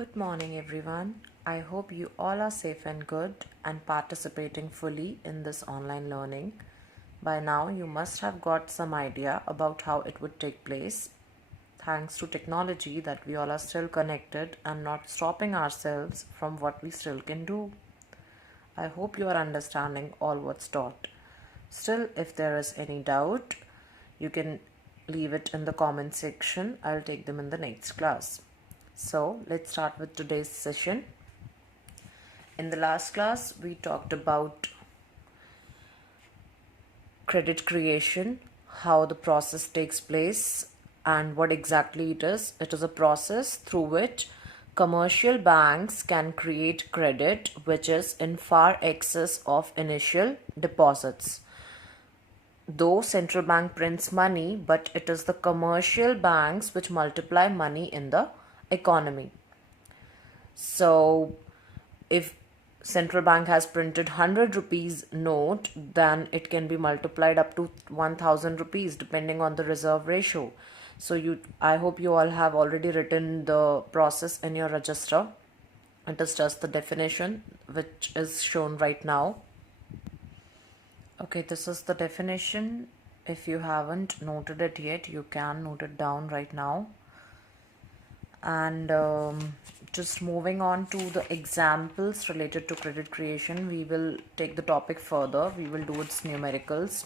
Good morning, everyone. I hope you all are safe and good and participating fully in this online learning. By now, you must have got some idea about how it would take place. Thanks to technology, that we all are still connected and not stopping ourselves from what we still can do. I hope you are understanding all what's taught. Still, if there is any doubt, you can leave it in the comment section. I'll take them in the next class. So let's start with today's session. In the last class, we talked about credit creation, how the process takes place, and what exactly it is. It is a process through which commercial banks can create credit which is in far excess of initial deposits. Though central bank prints money, but it is the commercial banks which multiply money in the economy. So if central bank has printed 100 rupees note, then it can be multiplied up to 1000 rupees depending on the reserve ratio. So I hope you all have already written the process in your register. It is just the definition which is shown right now. Okay, this is the definition. If you haven't noted it yet, you can note it down right now. And just moving on to the examples related to credit creation, we will take the topic further. We will do its numericals.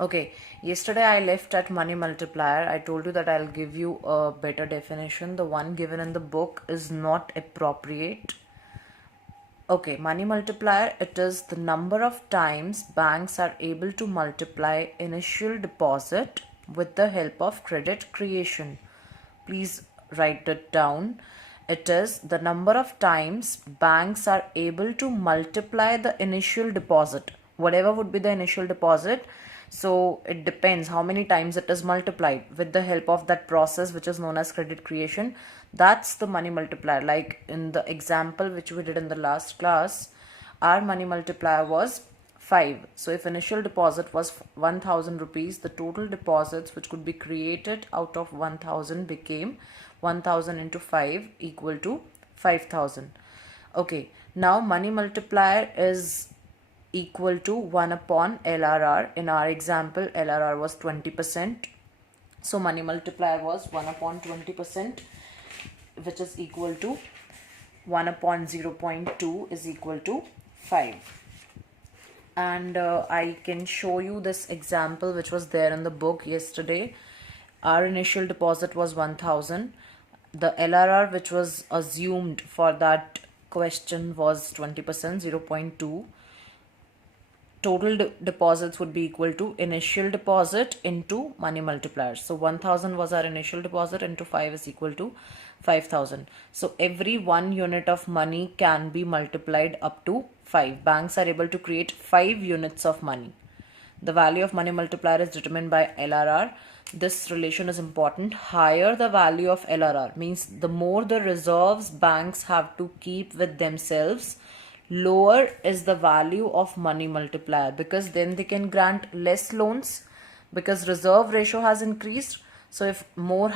Okay, yesterday I left at money multiplier. I told you that I'll give you a better definition. The one given in the book is not appropriate. Okay, money multiplier, it is the number of times banks are able to multiply initial deposit with the help of credit creation. Please write it down. It is the number of times banks are able to multiply the initial deposit. Whatever would be the initial deposit. So it depends how many times it is multiplied with the help of that process which is known as credit creation. That's the money multiplier. Like in the example which we did in the last class, our money multiplier was 5. So if initial deposit was 1000 rupees, the total deposits which could be created out of 1000 became 1000 into 5 equal to 5000. Okay, now money multiplier is equal to 1 upon LRR. In our example, LRR was 20%. So money multiplier was 1 upon 20%, which is equal to 1 upon 0.2 is equal to 5. And I can show you this example which was there in the book yesterday. Our initial deposit was 1000. The LRR which was assumed for that question was 20%, 0.2. Total deposits would be equal to initial deposit into money multiplier. So 1000 was our initial deposit into 5 is equal to 5000. So every 1 unit of money can be multiplied up to 5. Banks are able to create 5 units of money. The value of money multiplier is determined by LRR. This relation is important. Higher the value of LRR means the more the reserves banks have to keep with themselves, lower is the value of money multiplier, because then they can grant less loans because reserve ratio has increased. So if more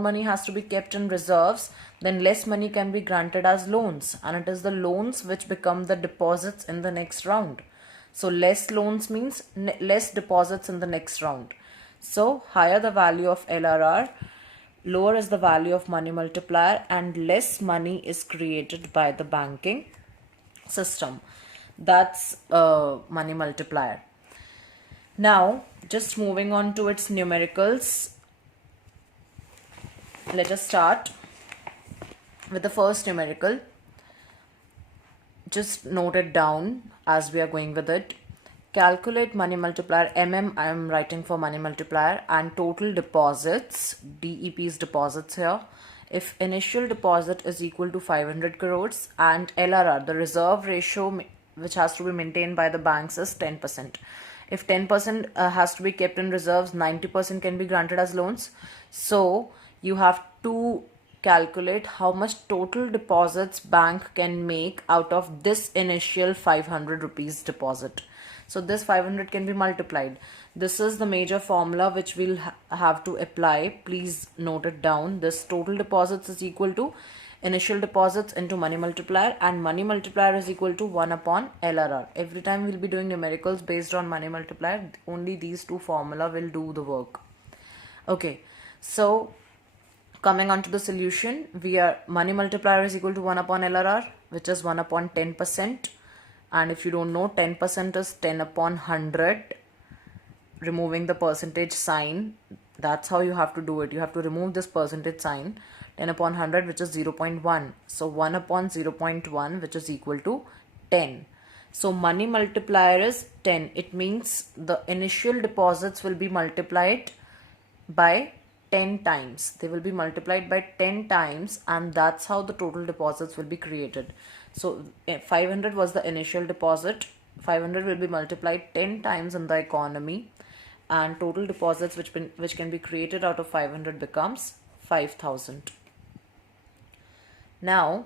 money has to be kept in reserves, then less money can be granted as loans, and it is the loans which become the deposits in the next round. So less loans means less deposits in the next round. So higher the value of LRR, lower is the value of money multiplier, and less money is created by the banking system. That's money multiplier. Now just moving on to its numericals, let us start with the first numerical. Just note it down as we are going with it. Calculate money multiplier. I am writing for money multiplier, and total deposits, DEP's deposits here. If initial deposit is equal to 500 crores and LRR, the reserve ratio which has to be maintained by the banks, is 10%. If 10% has to be kept in reserves, 90% can be granted as loans. So you have to calculate how much total deposits bank can make out of this initial 500 rupees deposit. So this 500 can be multiplied. This is the major formula which we'll have to apply. Please note it down. This total deposits is equal to initial deposits into money multiplier, and money multiplier is equal to 1 upon LRR. Every time we'll be doing numericals based on money multiplier, only these two formula will do the work. Okay, so coming on to the solution, money multiplier is equal to 1 upon LRR, which is 1 upon 10%. And if you don't know, 10% is 10 upon 100. Removing the percentage sign, that's how you have to do it. You have to remove this percentage sign. 10 upon 100, which is 0.1. So 1 upon 0.1, which is equal to 10. So money multiplier is 10. It means the initial deposits will be multiplied by 10 times. They will be multiplied by 10 times, and that's how the total deposits will be created. So 500 was the initial deposit. 500 will be multiplied 10 times in the economy, and total deposits which can be created out of 500 becomes 5,000. Now,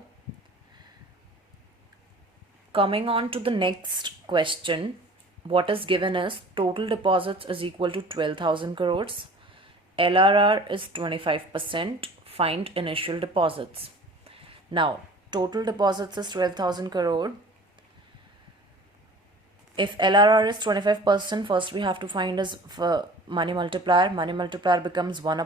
coming on to the next question, what is given is total deposits is equal to 12,000 crores. LRR is 25%. Find initial deposits. Now, total deposits is 12,000 crore. If LRR is 25%, first we have to find is for money multiplier. Money multiplier becomes 1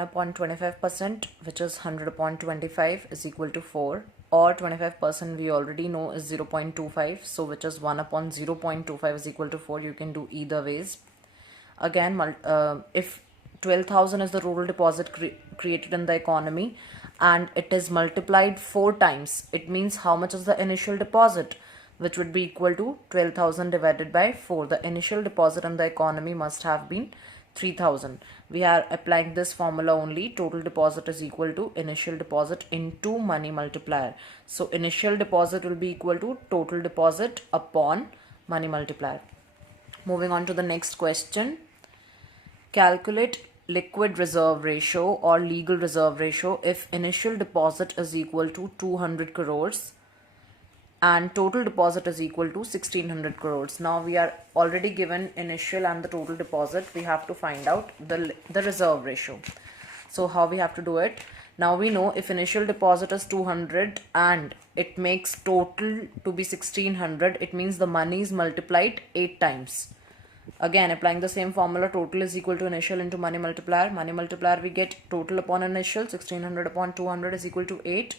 upon 25%, which is 100 upon 25 is equal to 4, or 25% we already know is 0.25, so which is 1 upon 0.25 is equal to 4. You can do either ways. Again, if 12,000 is the total deposit created in the economy and it is multiplied 4 times, it means how much is the initial deposit, which would be equal to 12,000 divided by 4. The initial deposit in the economy must have been 3,000. We are applying this formula only. Total deposit is equal to initial deposit into money multiplier. So initial deposit will be equal to total deposit upon money multiplier. Moving on to the next question. Calculate liquid reserve ratio or legal reserve ratio if initial deposit is equal to 200 crores and total deposit is equal to 1600 crores. Now we are already given initial and the total deposit. We have to find out the reserve ratio. So how we have to do it? Now we know if initial deposit is 200 and it makes total to be 1600, it means the money is multiplied 8 times. Again, applying the same formula, total is equal to initial into money multiplier. Money multiplier, we get total upon initial, 1600 upon 200 is equal to 8.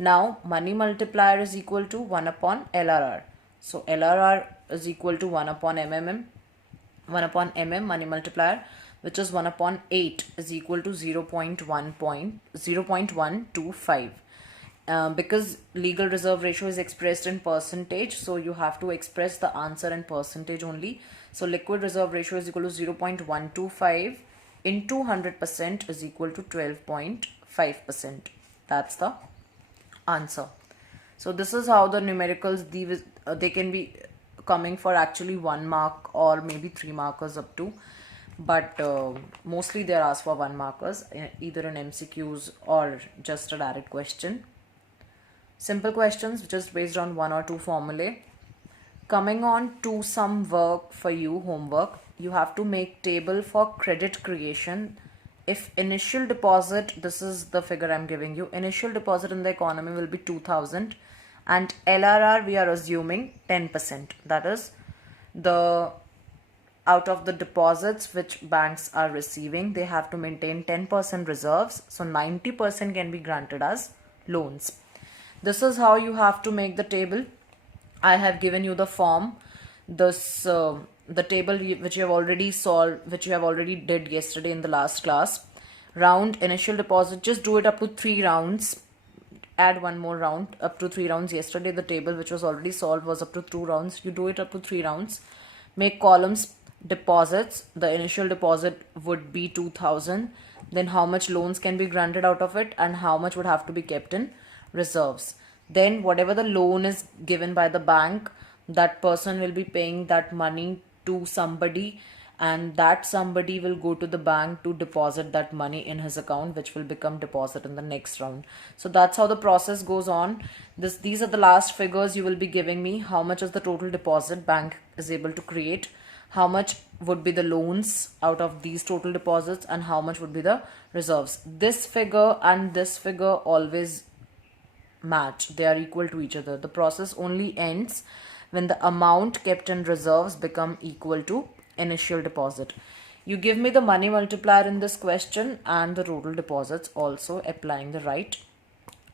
Now, money multiplier is equal to 1 upon LRR. So, LRR is equal to 1 upon MM. 1 upon MM, money multiplier, which is 1 upon 8 is equal to 0.125. Because legal reserve ratio is expressed in percentage, so you have to express the answer in percentage only. So liquid reserve ratio is equal to 0.125 into 100% is equal to 12.5%. That's the answer. So this is how the numericals, they can be coming for actually 1 mark or maybe 3 markers up to. But mostly they are asked for 1 markers, either in MCQs or just a direct question. Simple questions just based on 1 or 2 formulae. Coming on to some work for you, homework, you have to make table for credit creation. If initial deposit, this is the figure I'm giving you, initial deposit in the economy will be 2,000 and LRR we are assuming 10%. That is the out of the deposits which banks are receiving, they have to maintain 10% reserves. So 90% can be granted as loans. This is how you have to make the table. I have given you the form. This the table which you have already solved, which you have already did yesterday in the last class. Round initial deposit, just do it up to 3 rounds. Add 1 more round up to 3 rounds. Yesterday the table which was already solved was up to 2 rounds. You do it up to 3 rounds. Make columns deposits. The initial deposit would be 2,000. Then how much loans can be granted out of it and how much would have to be kept in reserves. Then whatever the loan is given by the bank, that person will be paying that money to somebody, and that somebody will go to the bank to deposit that money in his account, which will become deposit in the next round. So that's how the process goes on. These are the last figures you will be giving me. How much is the total deposit bank is able to create, how much would be the loans out of these total deposits, and how much would be the reserves. This figure and this figure always match, they are equal to each other. The process only ends when the amount kept in reserves become equal to initial deposit. You give me the money multiplier in this question and the total deposits, also applying the right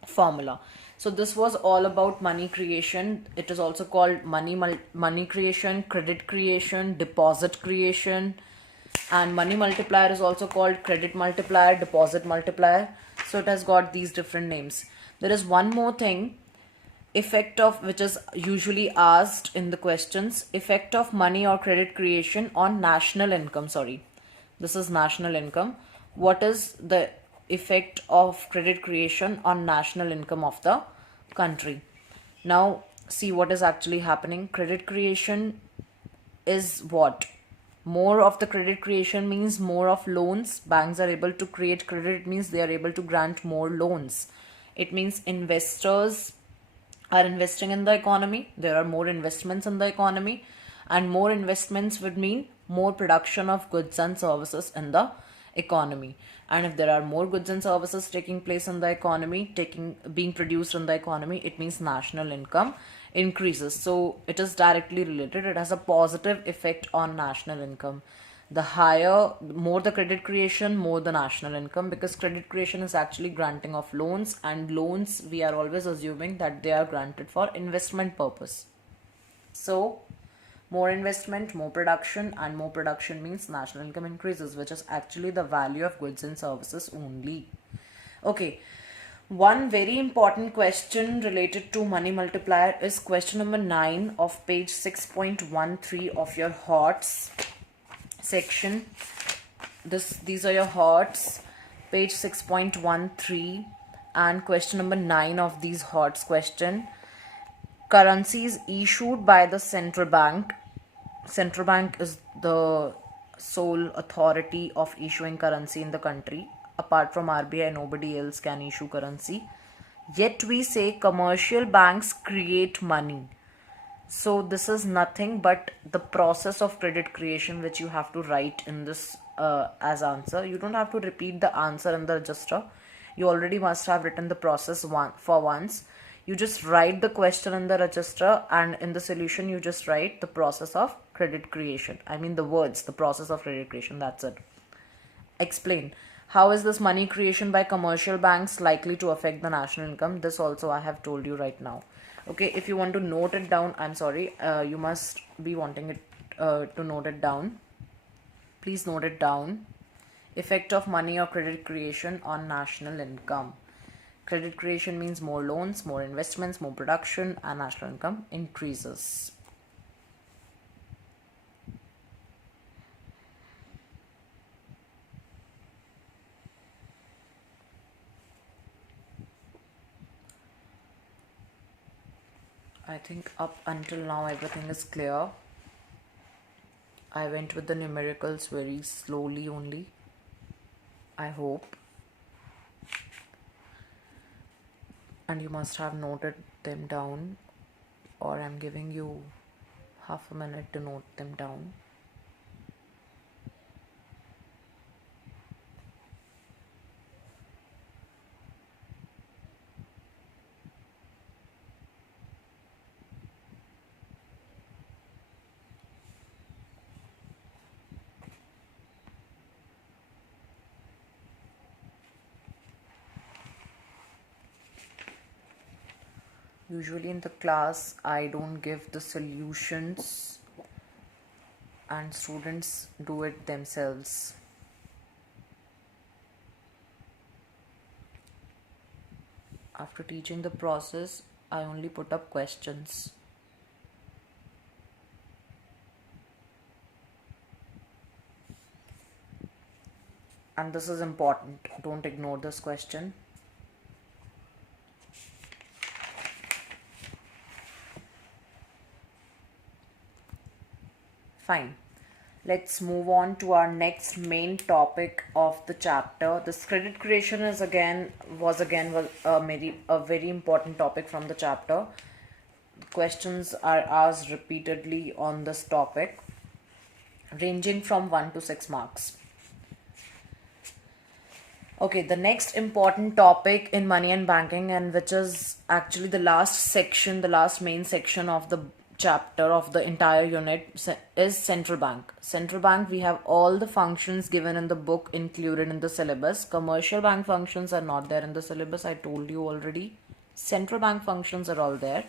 formula. So this was all about money creation. It is also called money creation, credit creation, deposit creation, and money multiplier is also called credit multiplier, deposit multiplier. So it has got these different names. There is one more thing, effect of, which is usually asked in the questions, effect of money or credit creation on national income. Sorry, this is national income. What is the effect of credit creation on national income of the country? Now see what is actually happening. Credit creation is what? More of the credit creation means more of loans. Banks are able to create credit, it means they are able to grant more loans. It means investors are investing in the economy, there are more investments in the economy, and more investments would mean more production of goods and services in the economy. And if there are more goods and services taking place in the economy, being produced in the economy, it means national income increases. So it is directly related, it has a positive effect on national income. The higher, more the credit creation, more the national income, because credit creation is actually granting of loans, and loans we are always assuming that they are granted for investment purpose. So more investment, more production, and more production means national income increases, which is actually the value of goods and services only. Okay, one very important question related to money multiplier is question number 9 of page 6.13 of your HOTS section. These are your HOTS, page 6.13, and question number 9 of these HOTS question. Currencies issued by the central bank. Central bank is the sole authority of issuing currency in the country. Apart from RBI, nobody else can issue currency. Yet we say commercial banks create money. So this is nothing but the process of credit creation, which you have to write in this as answer. You don't have to repeat the answer in the register. You already must have written the process for once. You just write the question in the register, and in the solution you just write the process of credit creation. I mean the words, the process of credit creation, that's it. Explain. How is this money creation by commercial banks likely to affect the national income? This also I have told you right now. Okay, if you want to note it down, I'm sorry, you must be wanting it to note it down. Please note it down. Effect of money or credit creation on national income. Credit creation means more loans, more investments, more production, and national income increases. I think up until now everything is clear. I went with the numericals very slowly only, I hope. And you must have noted them down, or I'm giving you half a minute to note them down. Usually in the class I don't give the solutions and students do it themselves. After teaching the process, I only put up questions. And this is important, don't ignore this question. Fine. Let's move on to our next main topic of the chapter. This credit creation was a very important topic from the chapter. Questions are asked repeatedly on this topic, ranging from 1 to 6 marks. Okay, the next important topic in money and banking, and which is actually the last main section of the chapter of the entire unit, is central bank. Central bank, we have all the functions given in the book included in the syllabus. Commercial bank functions are not there in the syllabus, I told you already. Central bank functions are all there.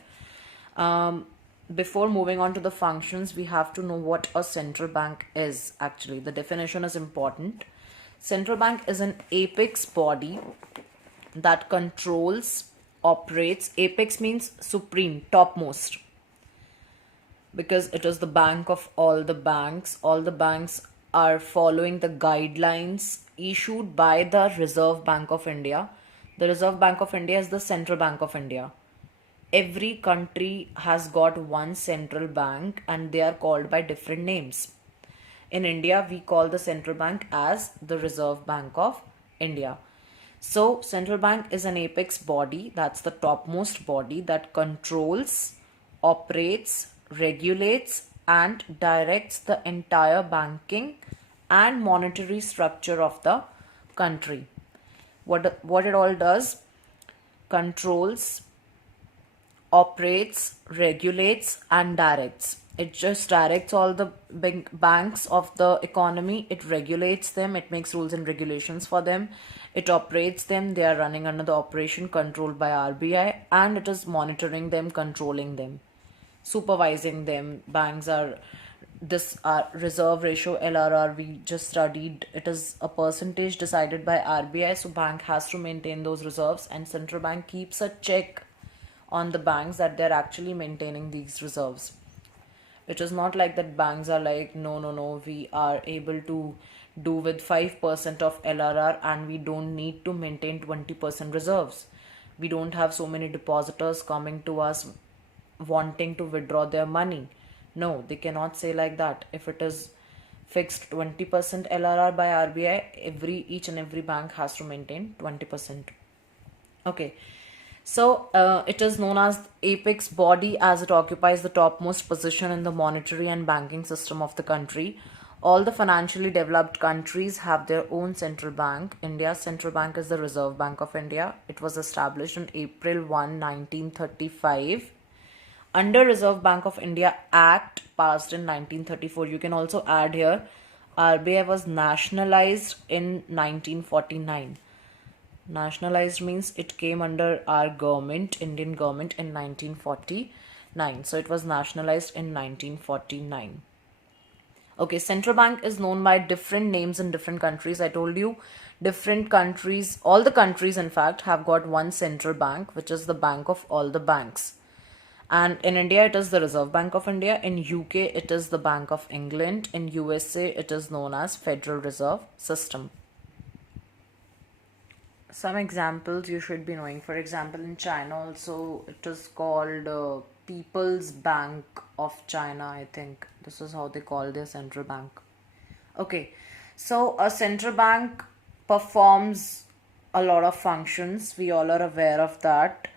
Before moving on to the functions, we have to know what a central bank is. Actually, the definition is important. Central bank is an apex body that controls, operates. Apex means supreme, topmost, because it is the bank of all the banks. All the banks are following the guidelines issued by the Reserve Bank of India. The Reserve Bank of India is the central bank of India. Every country has got one central bank and they are called by different names. In India, we call the central bank as the Reserve Bank of India. So, central bank is an apex body, that's the topmost body that controls, operates, regulates, and directs the entire banking and monetary structure of the country. What it all does? Controls, operates, regulates, and directs. It just directs all the big banks of the economy. It regulates them. It makes rules and regulations for them. It operates them. They are running under the operation controlled by RBI, and it is monitoring them, controlling them, supervising them. Banks are this reserve ratio LRR we just studied. It is a percentage decided by RBI. So bank has to maintain those reserves, and central bank keeps a check on the banks that they're actually maintaining these reserves. It is not like that banks are like, no, we are able to do with 5% of LRR and we don't need to maintain 20% reserves. We don't have so many depositors coming to us wanting to withdraw their money. No, they cannot say like that. If it is fixed 20% LRR by RBI, each and every bank has to maintain 20%. Okay. So it is known as apex body as it occupies the topmost position in the monetary and banking system of the country. All the financially developed countries have their own central bank. India's central bank is the Reserve Bank of India. It was established on April 1, 1935. Under Reserve Bank of India Act passed in 1934. You can also add here, RBI was nationalized in 1949. Nationalized means it came under our government, Indian government, in 1949. So it was nationalized in 1949. Okay, central bank is known by different names in different countries. I told you different countries, all the countries in fact, have got one central bank, which is the bank of all the banks. And in India, it is the Reserve Bank of India. In UK, it is the Bank of England. In USA, it is known as Federal Reserve System. Some examples you should be knowing. For example, in China also it is called People's Bank of China, I think. This is how they call their central bank. Okay, so a central bank performs a lot of functions. We all are aware of that.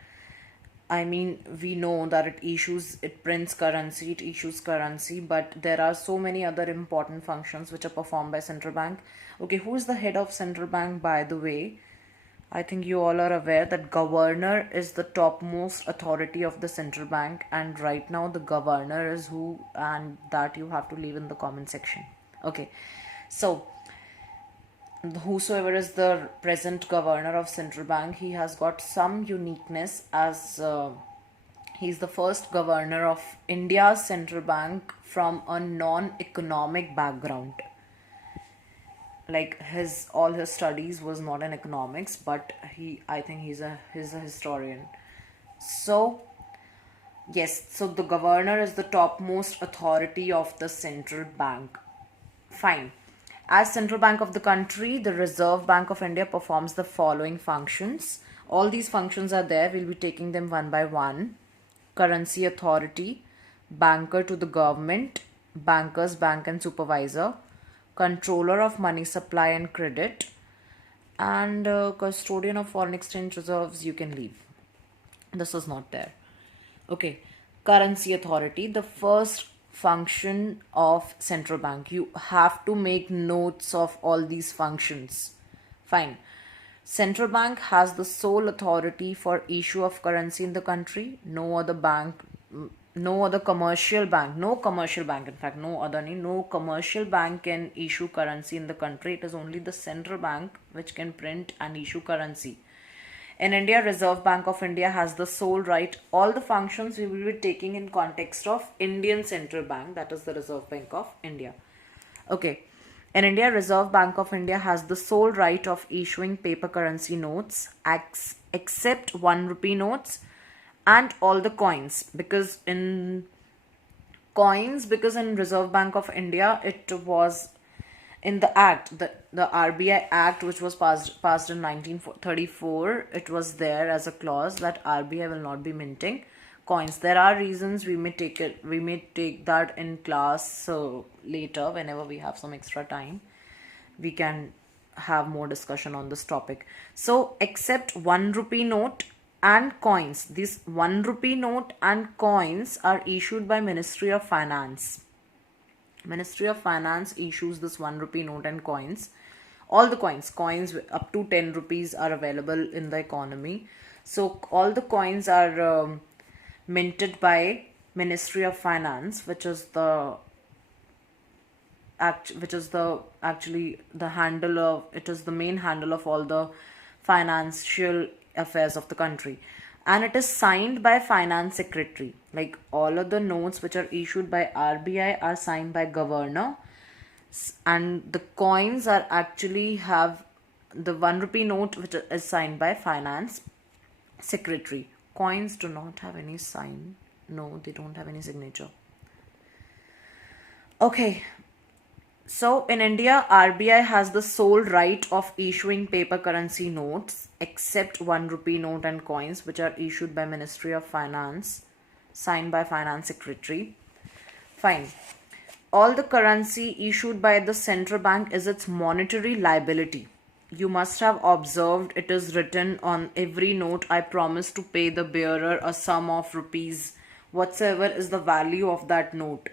I mean, we know that it prints currency, it issues currency, but there are so many other important functions which are performed by central bank. Okay, who is the head of central bank, by the way? I think you all are aware that governor is the topmost authority of the central bank, and right now the governor is who, and that you have to leave in the comment section. Okay, so whosoever is the present governor of central bank, he has got some uniqueness as he's the first governor of India's central bank from a non-economic background. Like all his studies was not in economics, but I think he's a historian. So yes, so the governor is the topmost authority of the central bank. Fine. As central bank of the country, the Reserve Bank of India performs the following functions. All these functions are there. We'll be taking them one by one. Currency authority, banker to the government, bankers, bank and supervisor, controller of money supply and credit, and custodian of foreign exchange reserves. You can leave. This is not there. Okay, currency authority, the first function of central bank. You have to make notes of all these functions. Fine. Central bank has the sole authority for issue of currency in the country. No other bank, no other commercial bank, no commercial bank, in fact, no commercial bank can issue currency in the country. It is only the central bank which can print and issue currency. In India, Reserve Bank of India has the sole right. All the functions we will be taking in context of Indian Central Bank, that is the Reserve Bank of India. Okay. In India, Reserve Bank of India has the sole right of issuing paper currency notes, except 1 rupee notes and all the coins. Because in Reserve Bank of India, it was in the act, the RBI Act, which was passed in 1934, it was there as a clause that RBI will not be minting coins. There are reasons we may take that in class later, whenever we have some extra time. We can have more discussion on this topic. So, except 1 rupee note and coins. These 1 rupee note and coins are issued by Ministry of Finance. Ministry of Finance issues this 1 rupee note and coins. All the coins up to 10 rupees are available in the economy. So all the coins are minted by Ministry of Finance, which is the main handle of all the financial affairs of the country. And it is signed by Finance Secretary. Like all of the notes which are issued by RBI are signed by Governor, and the coins are actually have the 1 rupee note which is signed by Finance Secretary. Coins do not have any sign. No, they don't have any signature. Okay. So in India, RBI has the sole right of issuing paper currency notes, except 1 rupee note and coins, which are issued by Ministry of Finance, signed by Finance Secretary. Fine. All the currency issued by the central bank is its monetary liability. You must have observed it is written on every note, I promise to pay the bearer a sum of rupees, whatsoever is the value of that note,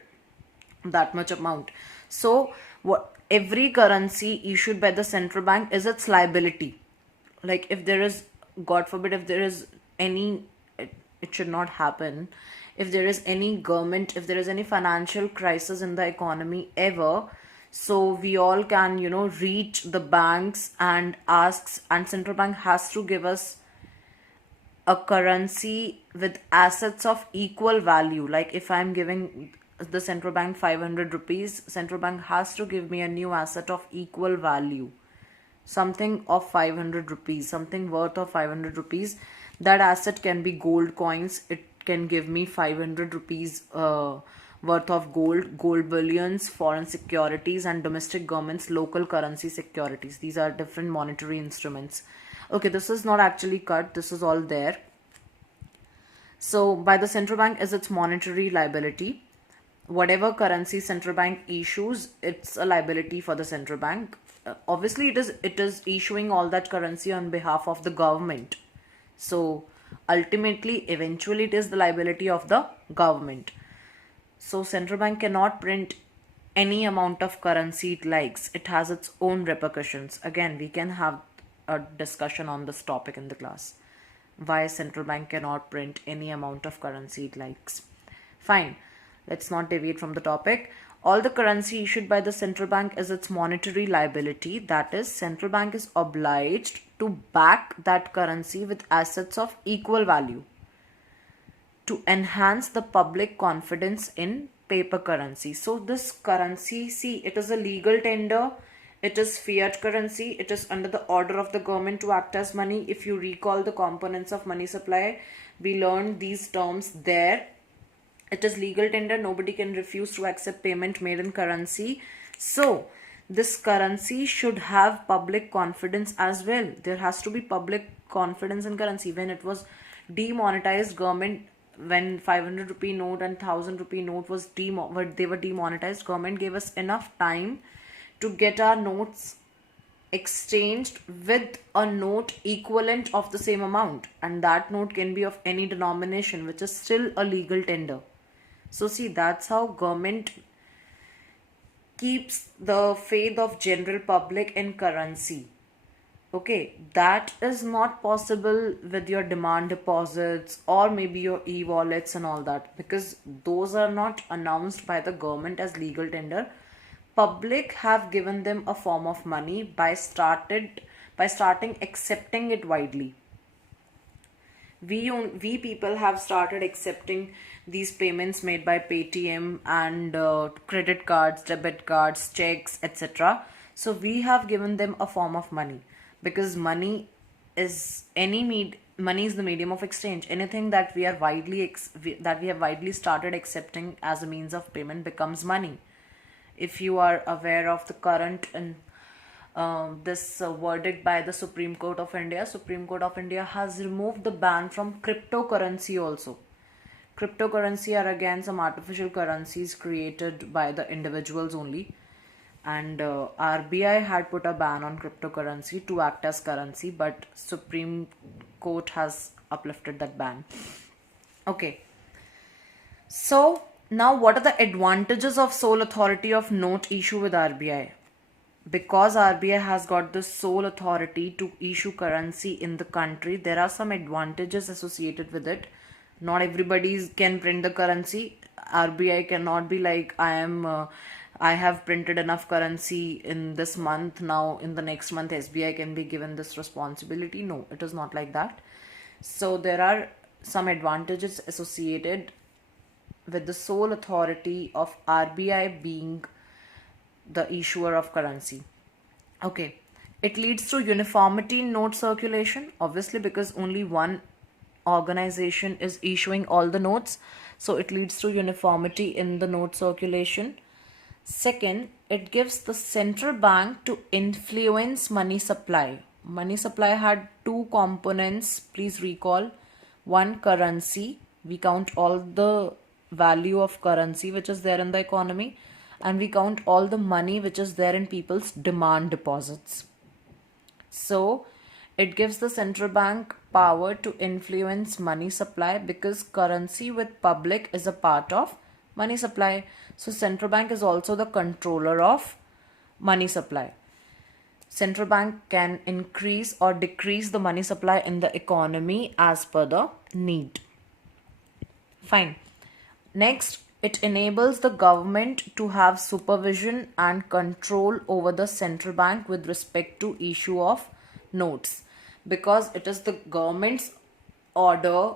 that much amount. So every currency issued by the central bank is its liability. Like if there is, God forbid, if there is any, it should not happen. If there is any if there is any financial crisis in the economy ever, so we all can, reach the banks and asks, and central bank has to give us a currency with assets of equal value. Like if I'm giving the central bank 500 rupees, central bank has to give me a new asset of equal value, something of 500 rupees, something worth of 500 rupees. That asset can be gold coins. It can give me 500 rupees worth of gold bullions, foreign securities, and domestic government's local currency securities. These are different monetary instruments. Okay, this is not actually cut, this is all there. So by the central bank is its monetary liability. Whatever currency central bank issues, it's a liability for the central bank. Obviously it is issuing all that currency on behalf of the government. So ultimately, eventually it is the liability of the government. So central bank cannot print any amount of currency it likes. It has its own repercussions. Again, we can have a discussion on this topic in the class. Why central bank cannot print any amount of currency it likes. Fine. Let's not deviate from the topic. All the currency issued by the central bank is its monetary liability. That is, central bank is obliged to back that currency with assets of equal value to enhance the public confidence in paper currency. So this currency, see, it is a legal tender. It is fiat currency. It is under the order of the government to act as money. If you recall the components of money supply, we learned these terms there. It is legal tender. Nobody can refuse to accept payment made in currency. So this currency should have public confidence as well. There has to be public confidence in currency. When it was demonetized, government when 500 rupee note and 1000 rupee note was they were demonetized, government gave us enough time to get our notes exchanged with a note equivalent of the same amount, and that note can be of any denomination, which is still a legal tender. So see, that's how government keeps the faith of general public in currency. Okay, that is not possible with your demand deposits or maybe your e-wallets and all that, because those are not announced by the government as legal tender. Public have given them a form of money by starting accepting it widely. We people have started accepting these payments made by Paytm and credit cards, debit cards, checks, etc. So we have given them a form of money, because money is money is the medium of exchange. Anything that we are that we have widely started accepting as a means of payment becomes money. If you are aware of the current and this verdict by the Supreme Court of India has removed the ban from cryptocurrency also. Cryptocurrency are again some artificial currencies created by the individuals only, and RBI had put a ban on cryptocurrency to act as currency, but Supreme Court has uplifted that ban. Okay, so now what are the advantages of sole authority of note issue with RBI? Because RBI has got the sole authority to issue currency in the country, there are some advantages associated with it. Not everybody can print the currency. RBI cannot be like, I have printed enough currency in this month, now in the next month SBI can be given this responsibility. No, it is not like that. So there are some advantages associated with the sole authority of RBI being the issuer of currency. Okay, it leads to uniformity in note circulation, obviously, because only one organization is issuing all the notes, so it leads to uniformity in the note circulation. Second, it gives the central bank to influence money supply. Money supply had two components, please recall. One, currency. We count all the value of currency which is there in the economy, and we count all the money which is there in people's demand deposits. So it gives the central bank power to influence money supply, because currency with public is a part of money supply. So central bank is also the controller of money supply. Central bank can increase or decrease the money supply in the economy as per the need. Fine. Next, it enables the government to have supervision and control over the central bank with respect to issue of notes, because it is the government's order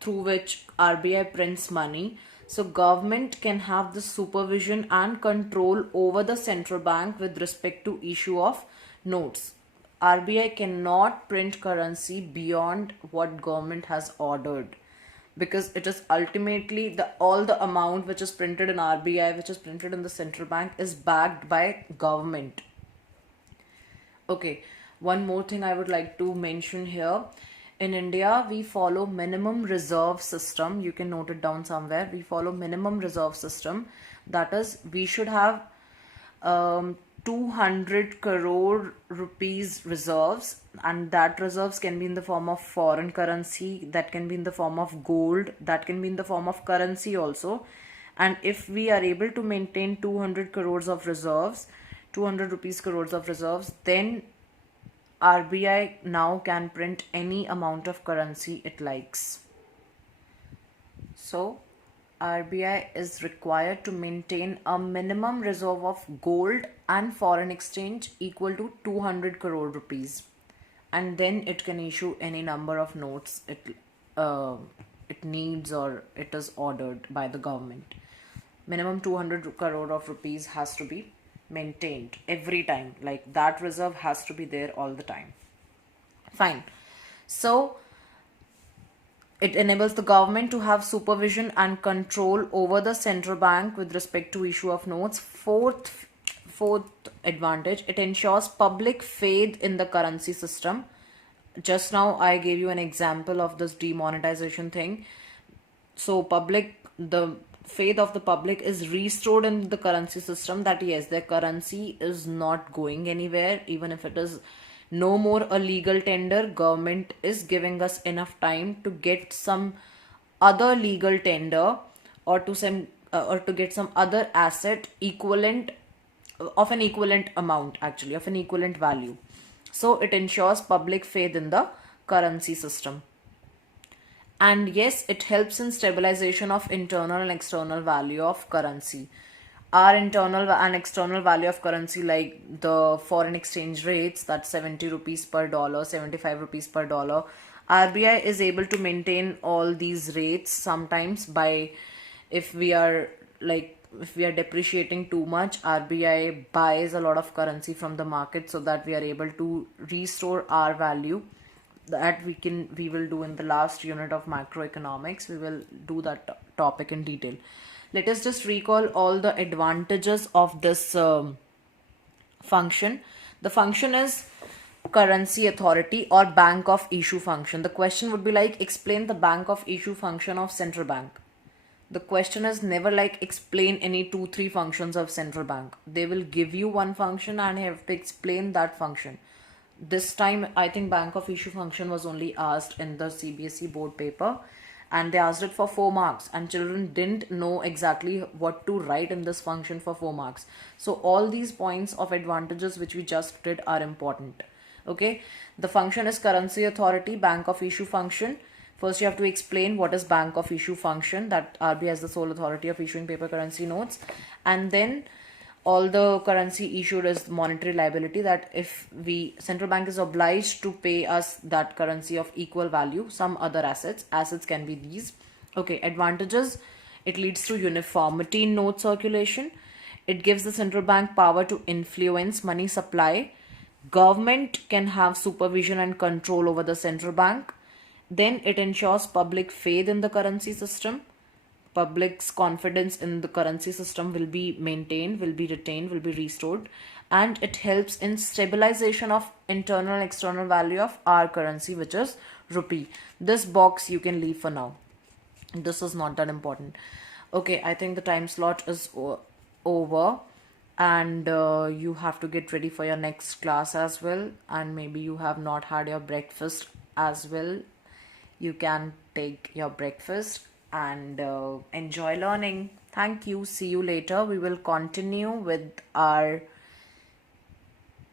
through which RBI prints money. So government can have the supervision and control over the central bank with respect to issue of notes. RBI cannot print currency beyond what government has ordered, because it is ultimately all the amount which is printed in RBI, which is printed in the central bank, is backed by government. Okay, one more thing I would like to mention here. In India, we follow minimum reserve system. You can note it down somewhere. We follow minimum reserve system. That is, we should have 200 crore rupees reserves, and that reserves can be in the form of foreign currency, that can be in the form of gold, that can be in the form of currency also. And if we are able to maintain 200 crores of reserves, 200 rupees crores of reserves, then RBI now can print any amount of currency it likes. So RBI is required to maintain a minimum reserve of gold and foreign exchange equal to 200 crore rupees, and then it can issue any number of notes it needs or it is ordered by the government. Minimum 200 crore of rupees has to be maintained every time, like that reserve has to be there all the time. Fine. So it enables the government to have supervision and control over the central bank with respect to issue of notes. Fourth advantage, it ensures public faith in the currency system. Just now I gave you an example of this demonetization thing. So the faith of the public is restored in the currency system, that yes, their currency is not going anywhere. Even if it is no more a legal tender, government is giving us enough time to get some other legal tender, or to get some other asset equivalent, of an equivalent amount, actually of an equivalent value. So it ensures public faith in the currency system. And yes, it helps in stabilization of internal and external value of currency. Our internal and external value of currency, like the foreign exchange rates, that's 70 rupees per dollar, 75 rupees per dollar, RBI is able to maintain all these rates sometimes by, if we are like if we are depreciating too much, RBI buys a lot of currency from the market so that we are able to restore our value. That we will do in the last unit of macroeconomics. We will do that topic in detail. Let us just recall all the advantages of this function. The function is currency authority or bank of issue function. The question would be like, explain the bank of issue function of central bank. The question is never like explain any 2-3 functions of central bank. They will give you one function and have to explain that function. This time I think bank of issue function was only asked in the CBSE board paper, and they asked it for 4 marks, and children didn't know exactly what to write in this function for 4 marks. So all these points of advantages which we just did are important. Okay, the function is currency authority, bank of issue function. First you have to explain what is bank of issue function, that RBI has the sole authority of issuing paper currency notes. And then all the currency issued is monetary liability, that if central bank is obliged to pay us that currency of equal value, some other assets can be these. Okay, advantages: it leads to uniformity in note circulation, it gives the central bank power to influence money supply, government can have supervision and control over the central bank, then it ensures public faith in the currency system. Public's confidence in the currency system will be maintained, will be retained, will be restored, and it helps in stabilization of internal and external value of our currency, which is rupee. This box you can leave for now. This is not that important. Okay, I think the time slot is over, and you have to get ready for your next class as well, and maybe you have not had your breakfast as well. You can take your breakfast and enjoy learning. Thank you. See you later. We will continue with our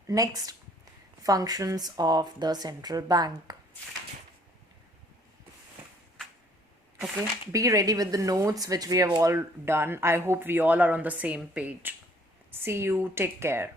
next functions of the central bank. Okay, be ready with the notes which we have all done. I hope we all are on the same page. See you. Take care.